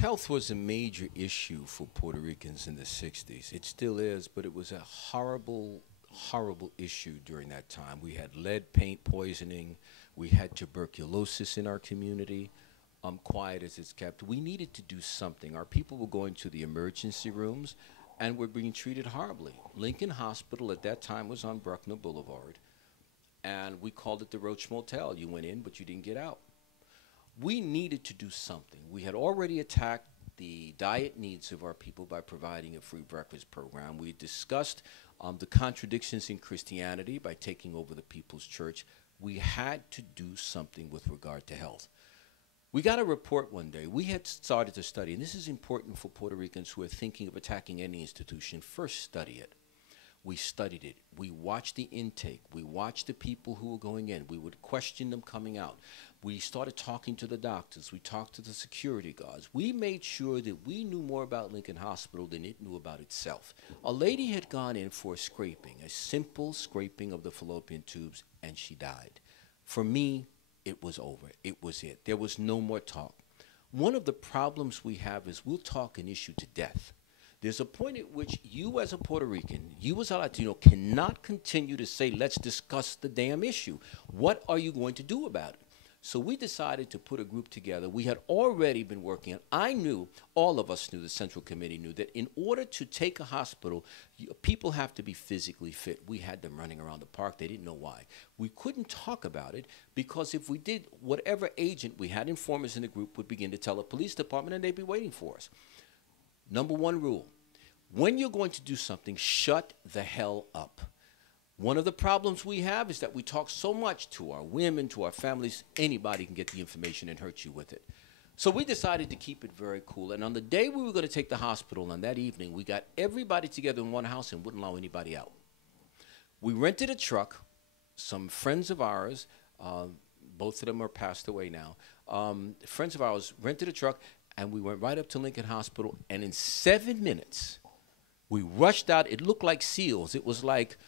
Health was a major issue for Puerto Ricans in the 60s. It still is, but it was a horrible, horrible issue during that time. We had lead paint poisoning. We had tuberculosis in our community. Quiet as it's kept. We needed to do something. Our people were going to the emergency rooms and were being treated horribly. Lincoln Hospital at that time was on Bruckner Boulevard, and we called it the Roach Motel. You went in, but you didn't get out. We needed to do something. We had already attacked the diet needs of our people by providing a free breakfast program. We discussed the contradictions in Christianity by taking over the People's Church. We had to do something with regard to health. We got a report one day. We had started to study, and this is important for Puerto Ricans who are thinking of attacking any institution. First, study it. We studied it. We watched the intake. We watched the people who were going in. We would question them coming out. We started talking to the doctors. We talked to the security guards. We made sure that we knew more about Lincoln Hospital than it knew about itself. A lady had gone in for a scraping, a simple scraping of the fallopian tubes, and she died. For me, it was over. It was it. There was no more talk. One of the problems we have is we'll talk an issue to death. There's a point at which you as a Puerto Rican, you as a Latino, cannot continue to say, let's discuss the damn issue. What are you going to do about it? So we decided to put a group together. We had already been working on, I knew, all of us knew, the Central Committee knew, that in order to take a hospital, people have to be physically fit. We had them running around the park. They didn't know why. We couldn't talk about it because if we did, whatever agent we had, informers in the group would begin to tell the police department and they'd be waiting for us. Number one rule, when you're going to do something, shut the hell up. One of the problems we have is that we talk so much to our women, to our families, anybody can get the information and hurt you with it. So we decided to keep it very cool. And on the day we were going to take the hospital, on that evening, we got everybody together in one house and wouldn't allow anybody out. We rented a truck. Some friends of ours, both of them are passed away now, friends of ours rented a truck, and we went right up to Lincoln Hospital, and in 7 minutes, we rushed out. It looked like SEALs. It was like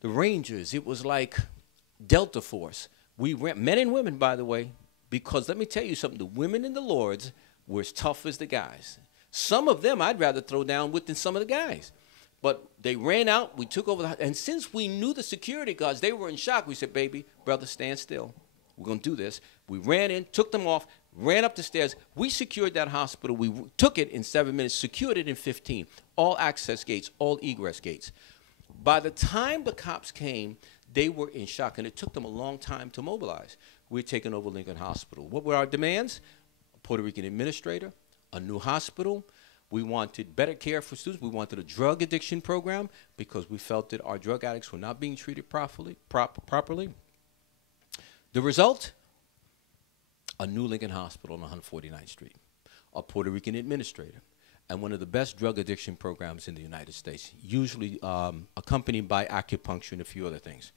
the Rangers. It was like Delta Force. We ran, men and women, by the way, because let me tell you something, the women in the Lords were as tough as the guys. Some of them I'd rather throw down with than some of the guys. But they ran out. We took over and since we knew the security guards, they were in shock. We said, baby, brother, stand still. We're going to do this. We ran in, took them off, ran up the stairs. We secured that hospital. We took it in 7 minutes, secured it in 15. All access gates, all egress gates. By the time the cops came, they were in shock, and it took them a long time to mobilize. We're taking over Lincoln Hospital. What were our demands? A Puerto Rican administrator, a new hospital. We wanted better care for students. We wanted a drug addiction program because we felt that our drug addicts were not being treated properly. The result? A new Lincoln Hospital on 149th Street, a Puerto Rican administrator, and one of the best drug addiction programs in the United States, usually accompanied by acupuncture and a few other things.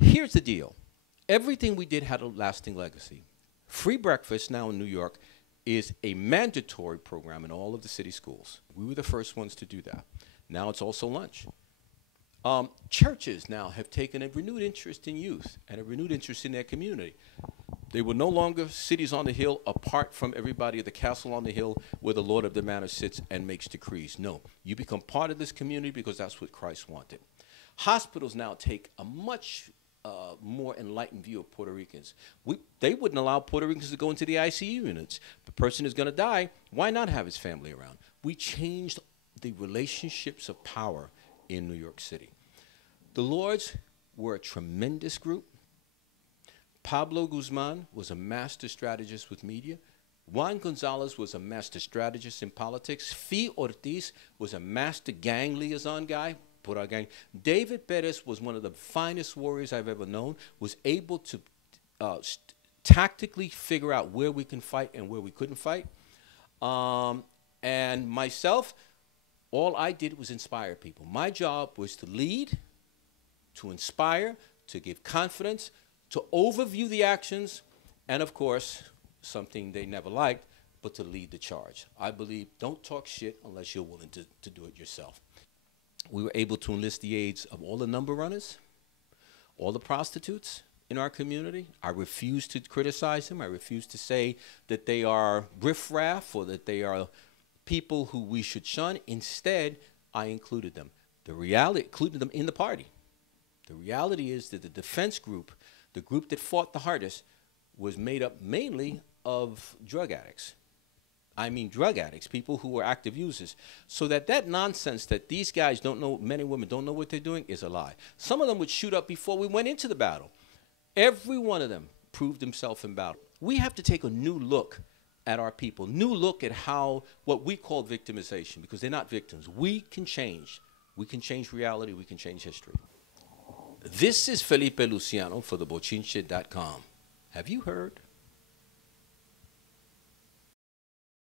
Here's the deal. Everything we did had a lasting legacy. Free breakfast now in New York is a mandatory program in all of the city schools. We were the first ones to do that. Now it's also lunch. Churches now have taken a renewed interest in youth and a renewed interest in their community. They were no longer cities on the hill apart from everybody at the castle on the hill where the Lord of the Manor sits and makes decrees. No, you become part of this community because that's what Christ wanted. Hospitals now take a much more enlightened view of Puerto Ricans. They wouldn't allow Puerto Ricans to go into the ICU units. The person is going to die. Why not have his family around? We changed the relationships of power in New York City. The Lords were a tremendous group. Pablo Guzman was a master strategist with media. Juan Gonzalez was a master strategist in politics. Fee Ortiz was a master gang liaison guy. Put our gang. David Perez was one of the finest warriors I've ever known, was able to tactically figure out where we can fight and where we couldn't fight. And myself, all I did was inspire people. My job was to lead, to inspire, to give confidence, to overview the actions, and of course, something they never liked, but to lead the charge. I believe don't talk shit unless you're willing to do it yourself. We were able to enlist the aids of all the number runners, all the prostitutes, in our community. I refuse to criticize them. I refuse to say that they are riffraff or that they are people who we should shun. Instead, I included them. The reality, included them in the party. The reality is that the defense group, the group that fought the hardest, was made up mainly of drug addicts. I mean drug addicts, people who were active users. So that nonsense that these guys don't know, men and women don't know what they're doing, is a lie. Some of them would shoot up before we went into the battle. Every one of them proved himself in battle. We have to take a new look at our people, new look at how, what we call victimization, because they're not victims. We can change. We can change reality. We can change history. This is Felipe Luciano for TheBochinche.com. Have you heard?